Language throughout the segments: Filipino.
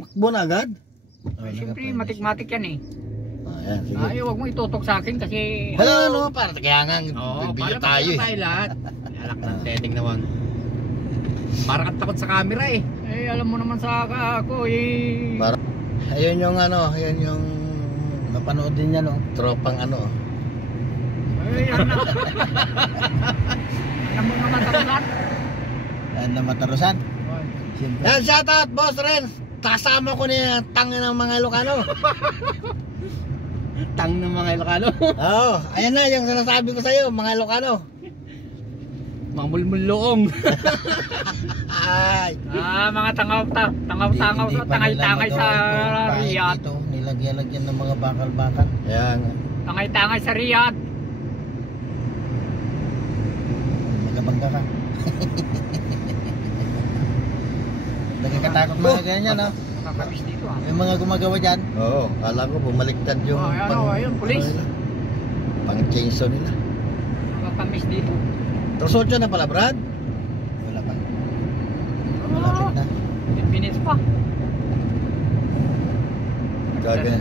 Makbo na agad? Siyempre, matik-matik yan eh. Ayan, sige. Ay, huwag mo itutok sa akin kasi... Ano, para kaya nga, Oo, bibigyan para tayo eh. tayo lahat. Alak ng teteng naman. Para kang takot sa camera eh. Eh, alam mo naman sa ako eh... Ayun yung ano, ayun yung mapanood din niya no, tropang ano. Ay, yan na. Alam mo naman tarusan? Yan na matarusan. Siyempre. Yan, shoutout boss Ren. Kasama ko niya tangin ng mga Ilocano. Tang ng mga Ilocano. Oo, ayan na yung sinasabi ko sa iyo, mga Ilocano. Mga mulmulloong. Ay. Mga tangay-tangay sa Riyadh. Ito, nilagyan-lagyan ng mga bakal-bakal. Ayan. Tangay-tangay sa Riyadh. Magabangga ka. Nagkakatakot mga ganyan, no? Nakakabis dito ah. Yung mga gumagawa dyan. Oo, kala ko bumaliktad yung ayun, police. Pang chainsaw nila. Nakakabis dito. Terus 8 na pala, Brad? Wala pa. Malapit na. 10 minutes pa. Gagan.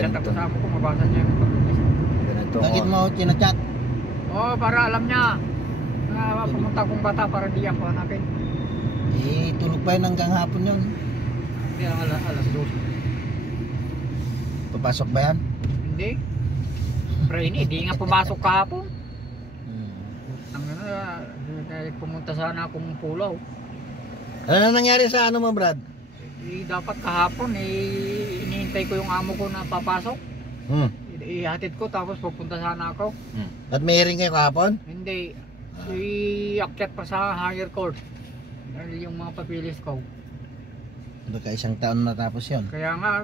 Chat ako sa amo ko, mabasa niya yung pag-release. Ganito. Bakit mo chinachat? Oo, para alam niya na pumunta akong bata para di ako hanapin. Eh, tulog pa yun hanggang hapon yun. Kaya alas 2. Papasok ba yan? Hindi. Pero hindi nga pumasok kahapon. Pumunta sana akong pulaw. Ano na nangyari sa ano mo, Brad? Dapat kahapon inihintay ko yung amo ko na papasok. Ihatid ko tapos pupunta sana ako. At may hearing kayo kahapon? Hindi. Iakyat pa sa higher court. Dahil yung mga papilis ko. Baka isang taon matapos yun. Kaya nga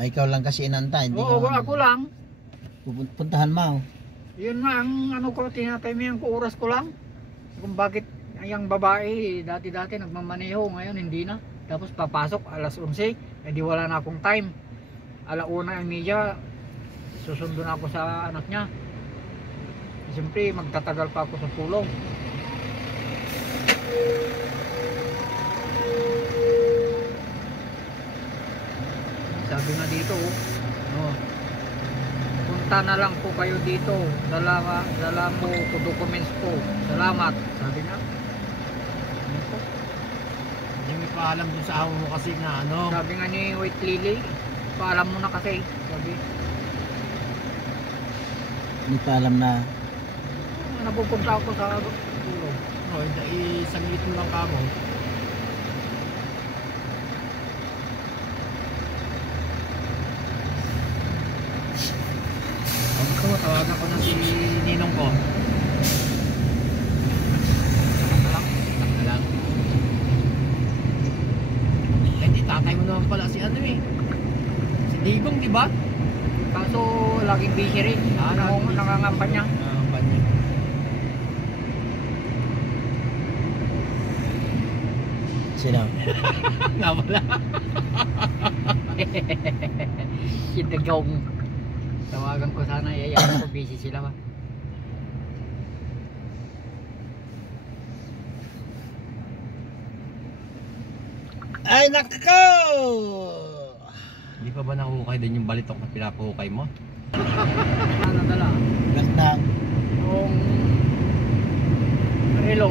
ay, ikaw lang kasi inantay. Oo, ako lang. Puntahan mo. Yun nga ang ano ko, tinatimihan ko, oras ko lang. Kung bakit yung babae dati-dati nagmamaneho, ngayon hindi na. Tapos papasok alas 11, di wala na akong time. 1:30 susundo na ako sa anak niya. Siyempre magtatagal pa ako sa pulong. Sabi nga dito punta na lang po kayo dito, dala mo ko documents ko, salamat, sabi nga. Hindi may paalam dun sa amo mo kasi na ano. Sabi nga ni White Lily, paalam mo na kasi, sabi. Hindi pa alam na Napupunta ako sa tulog. Isaglit mo lang kamo. Gusto mo, tawagan ko na si ninong ko. Taka lang. Eh di, tatay mo naman pala si ano eh. Si Digong, di ba? Kaso laging busy rin. Nangangampanya. Nangangampanya. sino? Nawala. Si Digong. Tawagan ko sana, yayaman ko, busy sila ba? Ay, nako! Hindi pa ba nahuhukay din yung balitok na pinapuhukay mo? Ano dala? Ganda. Yung relo.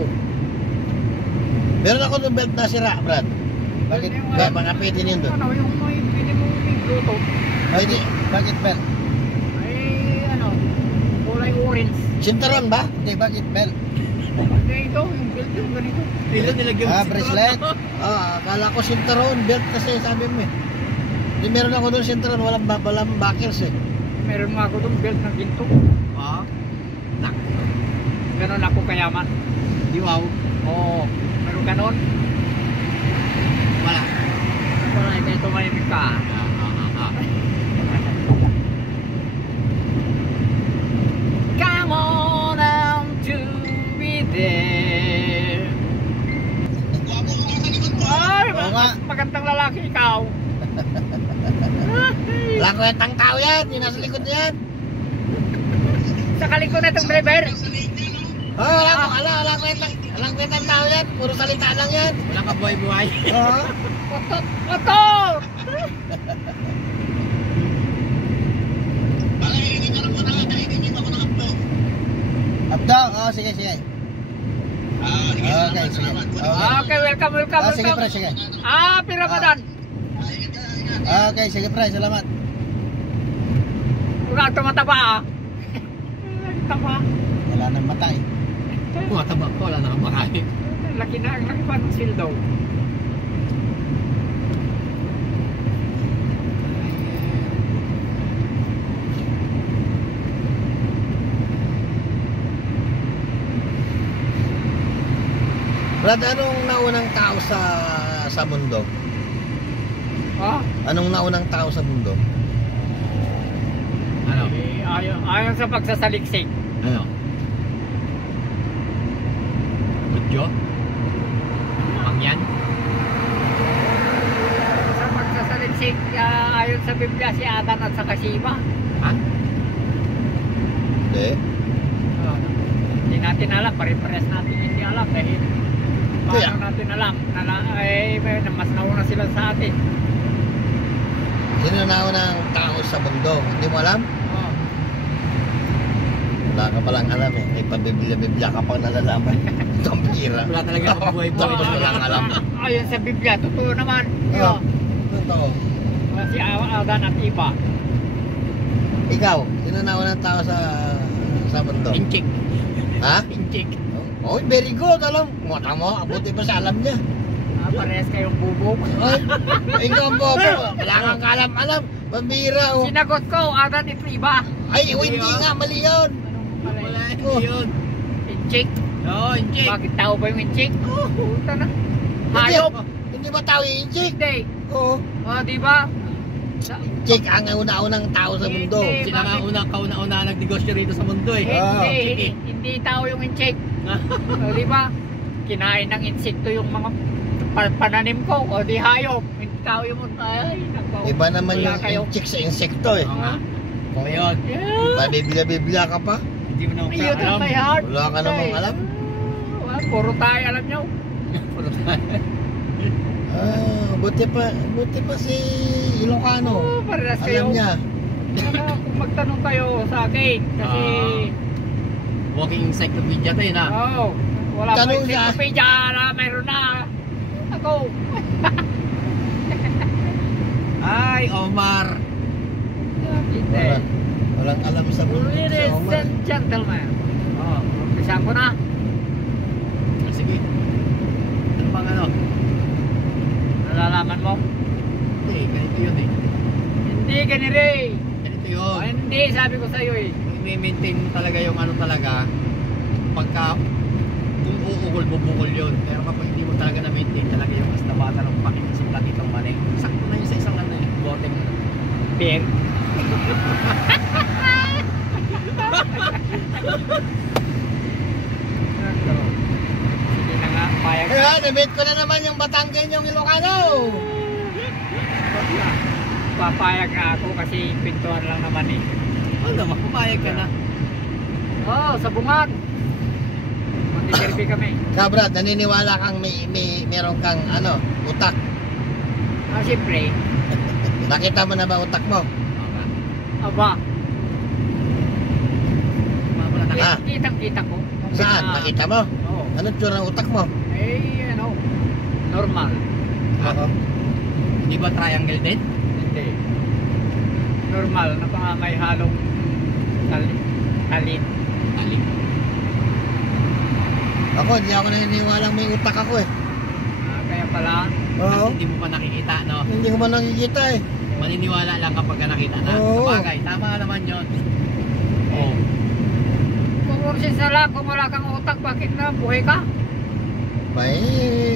Meron ako ng belt na sira, Brad. Bakit? Baka pwede niyo doon. Ano, yung may pwede mo i-bluetooth. Ay, di. Bakit belt? Ay, ano, kulay orange. Sintaron ba? Hindi, bakit belt? Hindi ito, yung belt yung ganito. Nilagyan mo bracelet. Akala ko sintaron, belt kasi sabi mo eh. Di meron ako doon sintaron, walang bakers eh. Meron nga ako doon belt na ginto. Nak. Ganon ako kayaman. Di wow. Oo, meron ganon. Wala. Wala, may tumahimik ka. Come on out to be there. Ay, magandang lalaki ikaw. Lakwetang tao yan, yung nasa likod yan. Sa kalikod na itong driver. Walang kwentang tao yan. Puro salita lang yan. Walang kabuhay-buhay. Oo. Motor! Abdo, sige. Okay, sige. Okay, welcome. Sige pre, sige. Happy Ramadan! Okay, sige pre, salamat. Huwag tumataba ah. Tama. Wala nang matay. Tumataba ko, wala na kang makain. Laki pa ng sildaw. Brad, anong naunang tao sa mundo? Ha? Anong naunang tao sa mundo? Ano? Ayon sa pagsasaliksik. Ano? Budyo? Mangyan? Sa pagsasaliksik, ayon sa Biblia, si Adan at saka si Eva. Ha? Hindi. Hindi natin alam, pare-pares natin hindi alam dahil paano natin alam mas nauna sila sa atin. Sino naunang tao sa mundo? Hindi mo alam? Oh. Wala ka palang alam eh. May pabiblia ka pang nalalaman. Kampira. Wala talaga akong buhay-buhay. Tapos wala kang alam. Ayon sa Biblia, totoo naman. Oo. Totoo. Si Adan at Eva. Ikaw, sino naunang tao sa mundo? Inchik. Ha? Inchik. Oh, very good. Alam. Mata mo, abuti pa sa alam niya. Parehas kayong bubog. Ay, ikaw ang bobo. Wala kang alam. Pambira oh. Sinagot ko, Adan at Eva. Ay, hindi nga. Mali yun. Wala, Oh. hindi yun. Inchik. Oo, inchik. Bakit tao ba yung inchik? Oh. Puta na. Hayop. Hindi ba tao yung chick? Hindi. Oo. Di ba? Chick ang una-unang tao sa mundo. Hindi. Sila nga kauna-una nagnegosyo rito sa mundo eh. Hindi tao yung inchik. Di ba? Kinain ng insekto yung mga pananim ko. O di hayop. Hindi tao yung ay, nako. Iba naman Wala yung kayo. chick sa insekto eh. Oo nga. Kung Ayun. Mabibigla ka pa. Hindi mo na Ayun ang may heart. Wala ka namang alam. Puro tayo alam nyo. Buti pa si Ilocano. Parehas kayo. Alam niya. Kung magtanong kayo sa akin. Kasi Walking encyclopedia tayo na. wala pa Tanong yung siya. encyclopedia na mayroon na. Ako. Ay, Omar. Walang alam sa mundo sa Ladies Omar. and gentlemen. Umpisahan ko na. Sige. Ano bang ano? Nalalaman mo? Hindi, ganito yun eh. Hindi ganire. Ganito yun. Hindi, sabi ko sa'yo eh. I-maintain mo talaga yung ano talaga. Pagka kung uukol, bubukol yun. Pero kapag hindi mo talaga na-maintain talaga yung as na bata ng pakinisip lang itong mali. Sakto na yun sa isang ano eh. Bote mo. Beer. Sige na nga, payag Kaya, na-meet ko na naman yung Batanggen yung Ilocano. Papayag na ako kasi pintuan lang naman eh. Ano, makapayag ka na. Sa bungad. Mag-derby kami. Brad, naniniwala kang meron kang utak. Siyempre. Nakita mo na ba utak mo? Aba. Ah. Kitang-kita ko. Saan? Nakita mo? Oo. Ano tsura ng utak mo? Normal. Oo. Di ba triangle din? Hindi. Normal na mga may halong talit. Tali. Ako, hindi ako naniniwalang may utak ako eh. Kaya pala. Kasi Oo. hindi mo pa nakikita, no? Hindi ko man nakikita eh. Maniniwala lang kapag nakita na. Oo. Sabagay, tama naman yun. Oo. Kung ursis na lang, kung wala kang utak, bakit na buhay ka? Bay,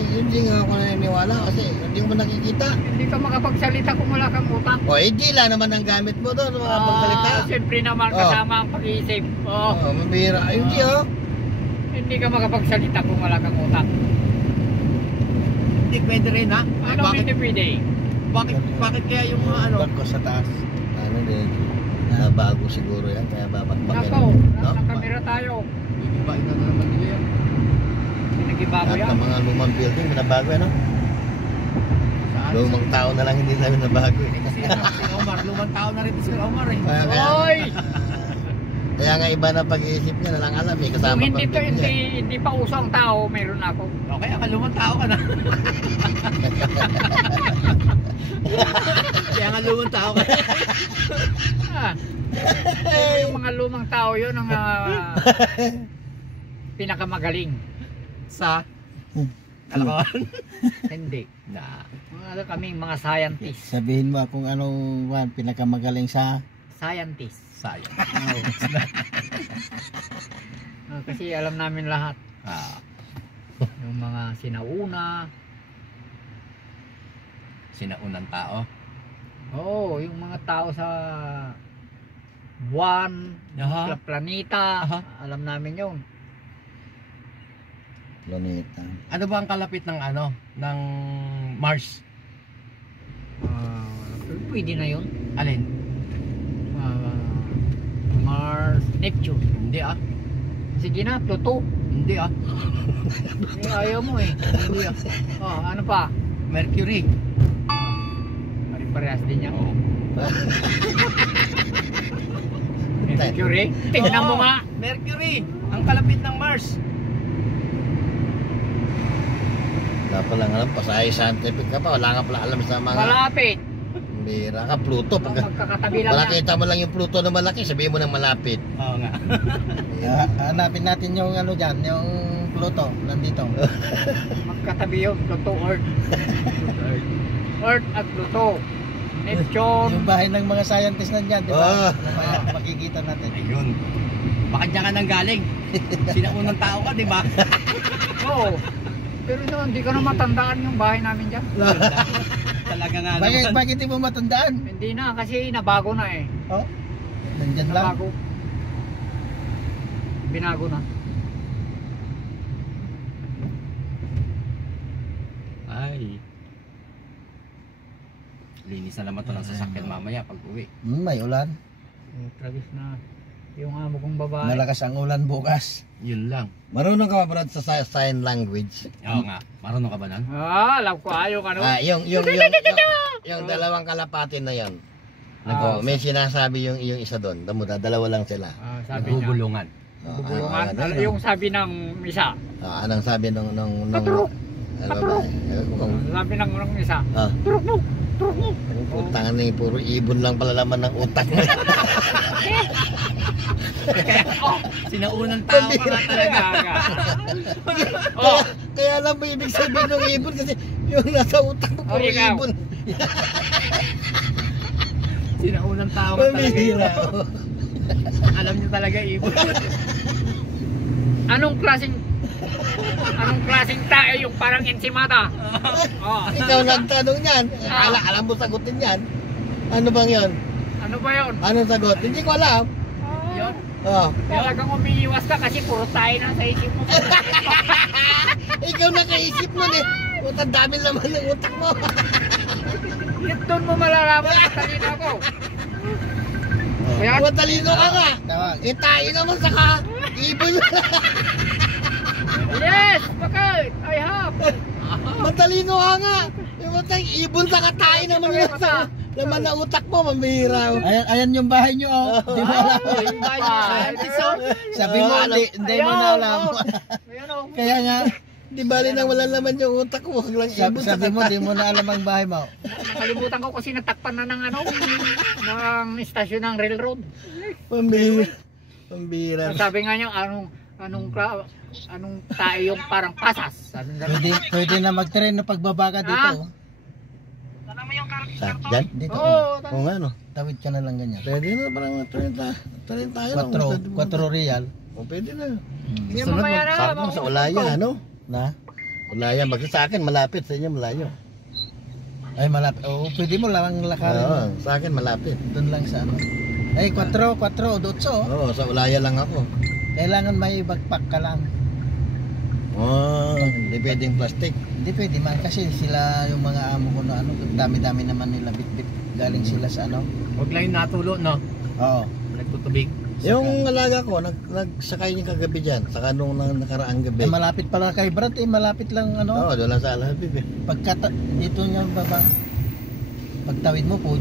hindi nga ako naniniwala kasi hindi ko man nakikita. Hindi ka makapagsalita kung wala kang utak. O, hindi lang naman ang gamit mo doon, mga pagsalita. Siyempre naman kasama ang pag-iisip. Mabira. Ay, hindi oh. Hindi ka makapagsalita kung wala kang utak. Hindi pwede rin, ha? Ay, Ano hindi pwede? bakit kaya yung mga ano? Ba't ko sa taas? Ano din? Nabago siguro yan, kaya babakbakin. Nako, No? nakakamera tayo. Ibain na naman nila yan. Pinag-ibago At yan. ng mga lumang building, binabago yan, no? Saan? Lumang tao na lang hindi namin nabago. Eh. Kasi si Omar, lumang tao na rin si Omar eh. Oy! Kaya nga iba na pag-iisip niya na lang alam eh. Kung Kasama hindi, pang hindi pa uso ang tao, mayroon ako. Okay, ang lumang tao ka na. Kaya nga lumang tao ka. Ah, yung mga lumang tao yun ang pinakamagaling. Sa kalokohan. Hindi. Na. Mga kaming mga scientist. Sabihin mo kung anong pinakamagaling sa... Scientist. Sayang. Kasi alam namin lahat. Ah, Yung mga sinauna. sinaunang tao. Oo, yung mga tao sa buwan, Aha. sa planeta. Aha. Alam namin yun. Planeta. Ano ba ang kalapit ng ano? Ng Mars? Pwede na yun. Alin? Mars, Neptune. Hindi ah. Sige na, Pluto. Hindi ah. Ayaw mo eh. Hindi ah. Ano pa? Mercury. Pare-parehas din yan. Oo. Mercury? Tingnan mo Oo, nga. Mercury. Ang kalapit ng Mars. Wala pa lang alam, pasay scientific ka pa. Wala ka pala alam sa mga... Malapit. Bira ka, Pluto. Pag Magkakatabi lang yan. nakita mo lang yung Pluto na malaki, sabihin mo na malapit. Oo nga. Hanapin natin yung ano dyan, yung Pluto, nandito. Magkatabi yun. Pluto, Earth. Earth at Pluto. Neptune. Yung bahay ng mga scientist nandiyan, di ba? Oh. Makikita natin. Ayun. Baka dyan ka nang galing. Sinaunang tao ka, di ba? Oo. Pero no, hindi ko na matandaan yung bahay namin dyan. Talaga nga Bakit, naman. bakit di mo matandaan? Hindi na, kasi nabago na eh. Oh, nandyan lang. Nabago. Binago na. Ay. Linis na naman ito ng sasakyan mamaya pag uwi. May ulan. Tragis na. Yung amo kong babae. Malakas ang ulan bukas. Yun lang. Marunong ka ba Brad sa sign language? Oo nga. Marunong ka ba nun? Alam ko ayaw ka no. Yung dalawang kalapatin na yan. Ah, May sinasabi yung isa doon. Dalawa lang sila. Sabi niya. Bubulungan. Bubulungan. ano? Yung sabi ng isa. Anong sabi nung Paturok. ano ba? Sabi ng isa. Ah, Turok mo. Turok mo. utang na puro ibon lang pala laman ng utak mo. Sinaunang tao ka nga talaga. Oh, Kaya alam mo ibig sabihin ng ibon kasi yung nasa utak mo puro ikaw. ibon. Sinaunang tao ka talaga. Pamihira. Alam niyo talaga ibon. anong klaseng tae yung parang ensimada? Oh. Ikaw nagtanong yan. Alam mo sagutin yan. Ano bang yon? Ano ba yun? Anong sagot? Hindi ko alam. Yun. Oh. Talagang umiiwas ka kasi puro tayo na sa isip mo. Ikaw nakaisip nun eh. Ang dami laman ng utak mo. Doon mo malalaman ang talino ko. Kaya, Matalino ka nga. Tawag. Eh tayo naman saka ibon. yes! Bakit? I have! Matalino ka nga. Yung matay, ibon saka tayo naman yun sa laman ng utak mo. Mamihira. Ayan yung bahay nyo, oh. Di mo alam. Sabi mo, hindi mo na alam. Ayan o. Kaya nga, Di bali nang wala laman yung utak mo. Wag lang ibon sabi mo, di mo na alam ang bahay mo. Nakalimutan ko kasi natakpan na ng ng istasyon ng railroad. Pambihira. Pambihira. Sabi nga niya, anong tayo yung parang pasas. Sabi nga, Pwede na mag-train na pagbaba ka dito. Sa, dyan? Dito. Oo, Oo nga no. Tawid ka na lang ganyan. Pwede na parang 30 tayo lang. 4 real. O pwede na. Hindi mo kaya na. Sa akin sa Ulaya ano? Na? Ulaya. Sa akin malapit. Sa inyo malayo. Ay, malapit. Oo, pwede mo lang lakarin. Oo, sa akin malapit. Doon lang sa ano. Ay, 4, 8. Oo, sa Ulaya lang ako. Kailangan may backpack ka lang. Hindi pwedeng plastic. Hindi pwede man kasi sila yung mga amo ko na ano, dami-dami naman nila bit-bit galing sila sa ano. Huwag lang yung natulo, no? Oo. Nagtutubig. Yung alaga ko, nagsakay niya kagabi dyan, saka nung nakaraang gabi. Malapit pala kay Brad malapit lang Oo, doon lang sa Alhabib eh. dito niya baba. Pagtawid mo po,